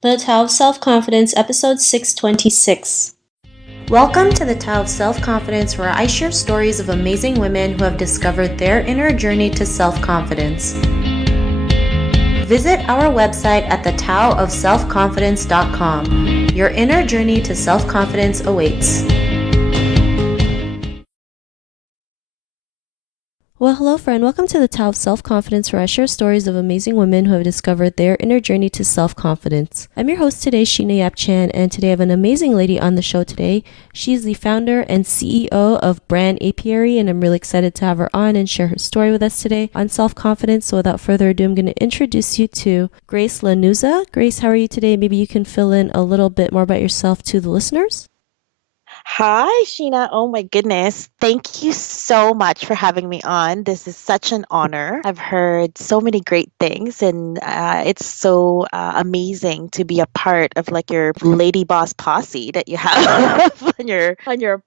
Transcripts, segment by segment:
The Tao of Self-Confidence, episode 626. Welcome to the Tao of Self-Confidence, where I share stories of amazing women who have discovered their inner journey to self-confidence. Visit our website at thetaoofselfconfidence.com. Your inner journey to self-confidence awaits. Well, hello friend. Welcome to the Tao of Self-Confidence, where I share stories of amazing women who have discovered their inner journey to self-confidence. I'm your host today, Sheena Yap-Chan, and today I have an amazing lady on the show today. She's the founder and CEO of Brand Apiary, and I'm really excited to have her on and share her story with us today on self-confidence. So without further ado, I'm going to introduce you to Grace Lanuza. Grace, how are you today? Maybe you can fill in a little bit more about yourself to the listeners. Hi, Sheena. Oh my goodness. Thank you so much for having me on. This is such an honor. I've heard so many great things, and it's so amazing to be a part of like your lady boss posse that you have on your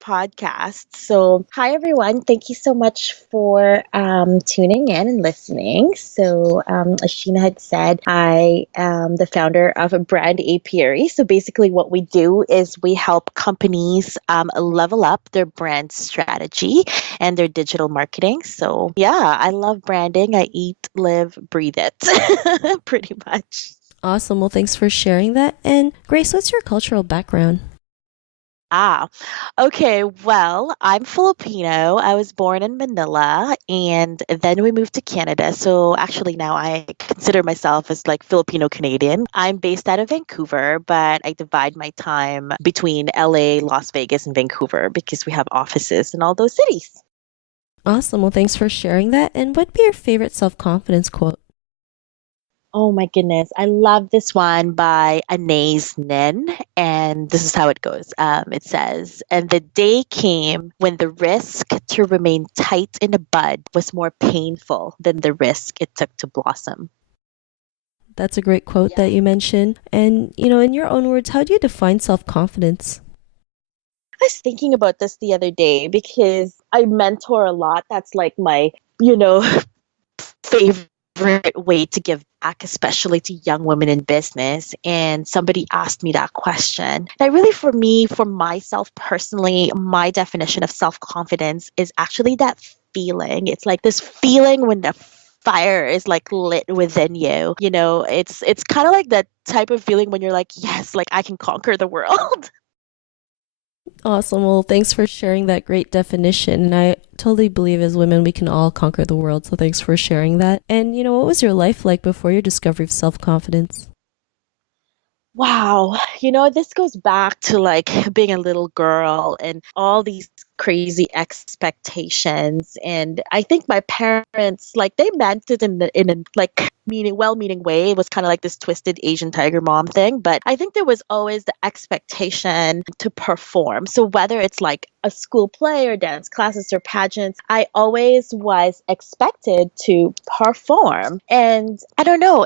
podcast. So, hi everyone. Thank you so much for tuning in and listening. So, as Sheena had said, I am the founder of a Brand Apiary. So basically, what we do is we help companies level up their brand strategy and their digital marketing. So, yeah, I love branding. I eat, live, breathe it pretty much. Awesome. Well, thanks for sharing that. And Grace, what's your cultural background? Ah, okay. Well, I'm Filipino. I was born in Manila and then we moved to Canada. So actually now I consider myself as like Filipino Canadian. I'm based out of Vancouver, but I divide my time between LA, Las Vegas, and Vancouver because we have offices in all those cities. Awesome. Well, thanks for sharing that. And what'd be your favorite self-confidence quote? Oh my goodness. I love this one by Anais Nin. And this is how it goes. It says, and the day came when the risk to remain tight in a bud was more painful than the risk it took to blossom. That's a great quote that you mentioned. And, in your own words, how do you define self-confidence? I was thinking about this the other day because I mentor a lot. That's like my, you know, favorite way to give back, especially to young women in business. And somebody asked me that question. And really, for me, for myself personally, my definition of self confidence is actually that feeling. It's like this feeling when the fire is like lit within you. It's kind of like that type of feeling when you're like, yes, like I can conquer the world. Awesome. Well, thanks for sharing that great definition. And I totally believe as women, we can all conquer the world. So thanks for sharing that. And, what was your life like before your discovery of self-confidence? Wow. This goes back to like being a little girl and all these crazy expectations. And I think my parents, like, they meant it in a like well-meaning way. It was kind of like this twisted Asian tiger mom thing, but I think there was always the expectation to perform. So whether it's like a school play or dance classes or pageants, I always was expected to perform. And I don't know,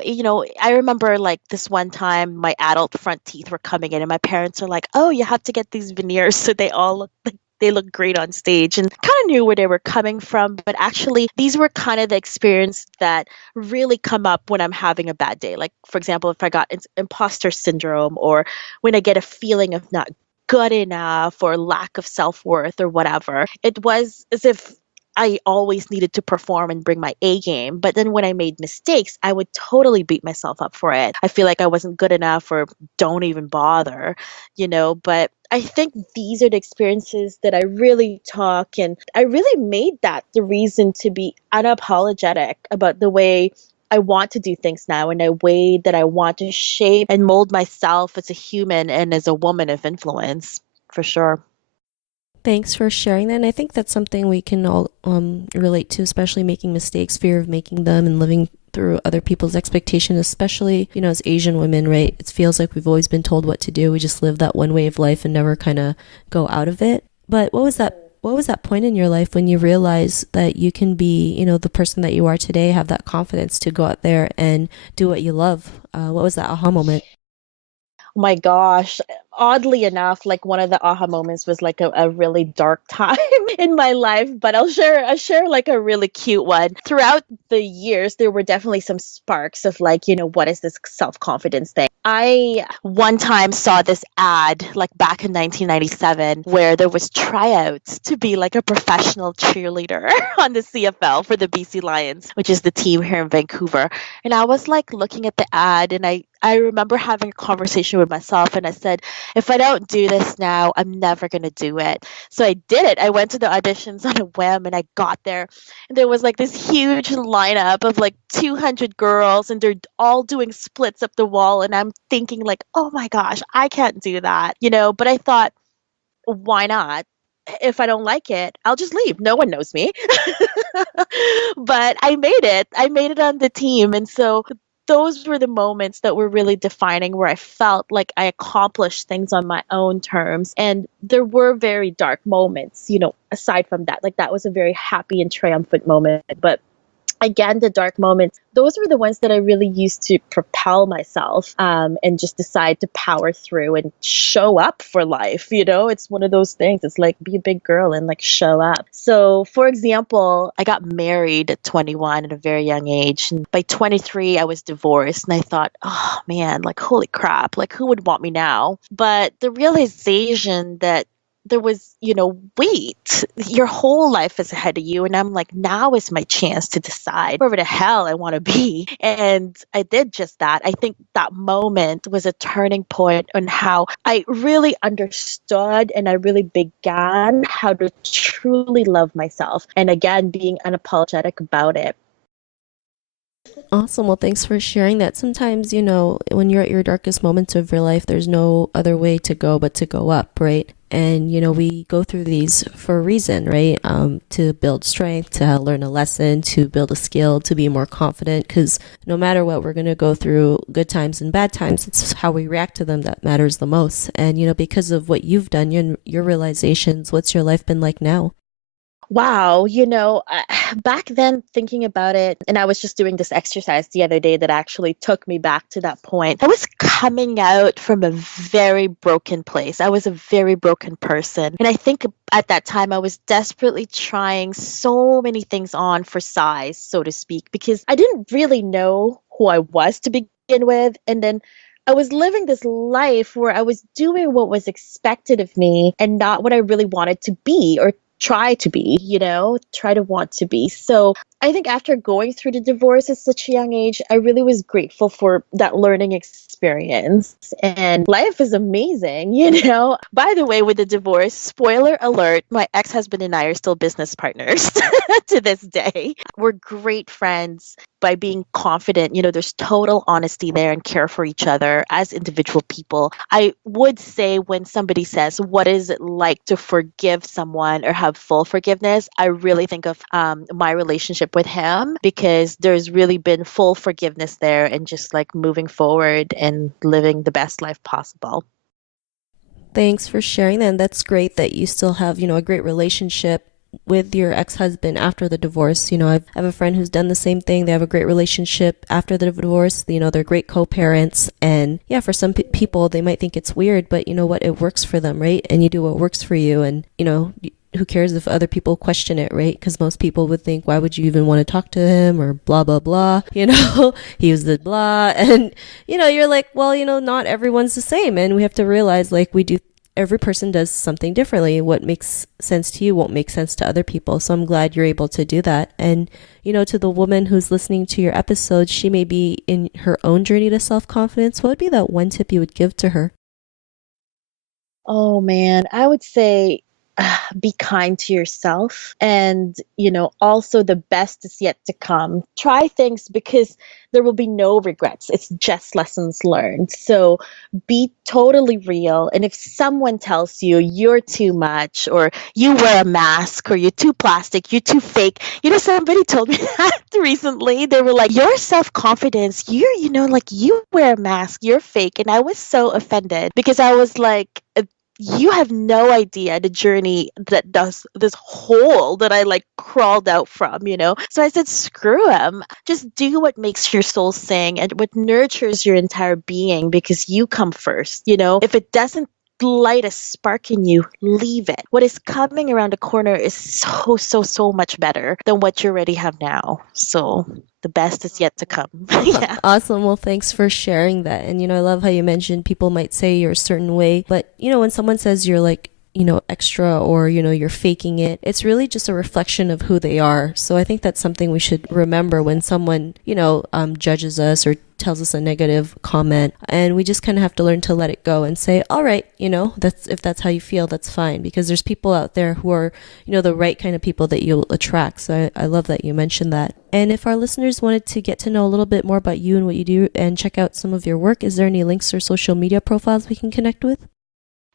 I remember like this one time my adult front teeth were coming in and my parents are like, "Oh, you have to get these veneers so they all look like they look great on stage," and kind of knew where they were coming from. But actually, these were kind of the experience that really come up when I'm having a bad day. Like, for example, if I got imposter syndrome or when I get a feeling of not good enough or lack of self-worth or whatever, it was as if I always needed to perform and bring my A game. But then when I made mistakes, I would totally beat myself up for it. I feel like I wasn't good enough or don't even bother. But I think these are the experiences that I really talk, and I really made that the reason to be unapologetic about the way I want to do things now and the way that I want to shape and mold myself as a human and as a woman of influence, for sure. Thanks for sharing that. And I think that's something we can all relate to, especially making mistakes, fear of making them, and living through other people's expectations, especially, as Asian women, right? It feels like we've always been told what to do. We just live that one way of life and never kind of go out of it. But what was that point in your life when you realized that you can be, the person that you are today, have that confidence to go out there and do what you love? What was that aha moment? Oh my gosh. Oddly enough, like one of the aha moments was like a really dark time in my life, but I'll share like a really cute one. Throughout the years, there were definitely some sparks of like, what is this self-confidence thing? I one time saw this ad like back in 1997 where there was tryouts to be like a professional cheerleader on the CFL for the BC Lions, which is the team here in Vancouver. And I was like looking at the ad and I remember having a conversation with myself and I said, if I don't do this now, I'm never going to do it. So I did it. I went to the auditions on a whim and I got there. And there was like this huge lineup of like 200 girls and they're all doing splits up the wall. And I'm thinking, like, oh my gosh, I can't do that, But I thought, why not? If I don't like it, I'll just leave. No one knows me. But I made it. I made it on the team. And so those were the moments that were really defining where I felt like I accomplished things on my own terms. And there were very dark moments, aside from that. Like that was a very happy and triumphant moment. But again, the dark moments, those were the ones that I really used to propel myself and just decide to power through and show up for life. It's one of those things. It's like be a big girl and like show up. So, for example, I got married at 21 at a very young age. And by 23, I was divorced. And I thought, oh man, like, holy crap, like, who would want me now? But the realization that there was, wait, your whole life is ahead of you. And I'm like, now is my chance to decide wherever the hell I want to be. And I did just that. I think that moment was a turning point on how I really understood and I really began how to truly love myself. And again, being unapologetic about it. Awesome. Well, thanks for sharing that. Sometimes, when you're at your darkest moments of your life, there's no other way to go but to go up, right? And, we go through these for a reason, right? To build strength, to learn a lesson, to build a skill, to be more confident. Because no matter what, we're going to go through good times and bad times. It's how we react to them that matters the most. And, because of what you've done, your realizations, what's your life been like now? Wow, back then thinking about it, and I was just doing this exercise the other day that actually took me back to that point. I was coming out from a very broken place. I was a very broken person. And I think at that time I was desperately trying so many things on for size, so to speak, because I didn't really know who I was to begin with. And then I was living this life where I was doing what was expected of me and not what I really wanted to be or try to be, try to want to be. So I think after going through the divorce at such a young age, I really was grateful for that learning experience. And life is amazing. By the way, with the divorce, spoiler alert, my ex-husband and I are still business partners to this day. We're great friends by being confident. There's total honesty there and care for each other as individual people. I would say when somebody says, what is it like to forgive someone or have full forgiveness? I really think of my relationship with him because there's really been full forgiveness there and just like moving forward and living the best life possible. Thanks for sharing that. And that's great that you still have, a great relationship with your ex-husband after the divorce. I have a friend who's done the same thing. They have a great relationship after the divorce. They're great co-parents. And yeah, for some people, they might think it's weird, but you know what? It works for them, right? And you do what works for you. And, who cares if other people question it, right? Because most people would think, why would you even want to talk to him or blah, blah, blah, he was the blah. And, you're like, well, not everyone's the same. And we have to realize like every person does something differently. What makes sense to you won't make sense to other people. So I'm glad you're able to do that. And, to the woman who's listening to your episode, she may be in her own journey to self-confidence. What would be that one tip you would give to her? Oh man, I would say be kind to yourself and also the best is yet to come. Try things because there will be no regrets. It's just lessons learned. So be totally real. And if someone tells you you're too much or you wear a mask or you're too plastic, you're too fake, somebody told me that recently. They were like, your self-confidence, like you wear a mask, you're fake. And I was so offended because I was like, you have no idea the journey that does this hole that I like crawled out from. So I said, screw him. Just do what makes your soul sing and what nurtures your entire being because you come first. If it doesn't light a spark in you, leave it. What is coming around the corner is so, so, so much better than what you already have now. So the best is yet to come. Yeah. Awesome. Well, thanks for sharing that. And, I love how you mentioned people might say you're a certain way, but, when someone says you're like, extra or, you're faking it, it's really just a reflection of who they are. So I think that's something we should remember when someone, judges us or tells us a negative comment. And we just kind of have to learn to let it go and say, all right, if that's how you feel, that's fine. Because there's people out there who are, the right kind of people that you'll attract. So I love that you mentioned that. And if our listeners wanted to get to know a little bit more about you and what you do and check out some of your work, is there any links or social media profiles we can connect with?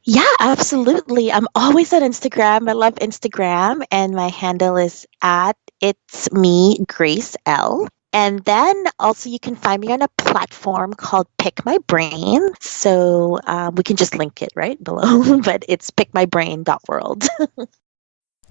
Yeah, absolutely. I'm always on Instagram. I love Instagram, and my handle is at it's me, Grace L. And then also you can find me on a platform called Pick My Brain. So we can just link it right below, but it's pickmybrain.world.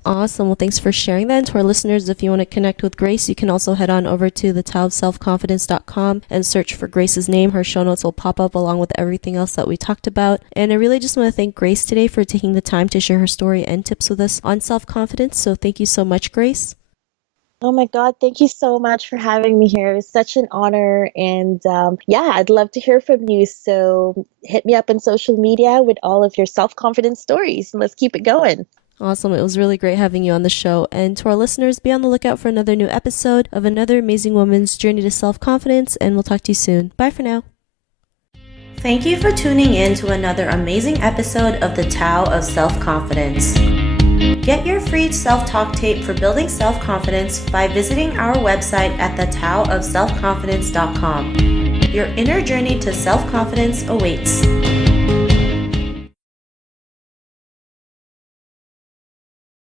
Awesome. Well, thanks for sharing that. And to our listeners, if you want to connect with Grace, you can also head on over to thetaoofselfconfidence.com and search for Grace's name. Her show notes will pop up along with everything else that we talked about. And I really just want to thank Grace today for taking the time to share her story and tips with us on self-confidence. So thank you so much, Grace. Oh my God, thank you so much for having me here. It was such an honor. And yeah, I'd love to hear from you. So hit me up on social media with all of your self-confidence stories, and let's keep it going. Awesome. It was really great having you on the show. And to our listeners, be on the lookout for another new episode of another amazing woman's journey to self-confidence. And we'll talk to you soon. Bye for now. Thank you for tuning in to another amazing episode of the Tao of Self-Confidence. Get your free self-talk tape for building self-confidence by visiting our website at thetaoofselfconfidence.com. Your inner journey to self-confidence awaits.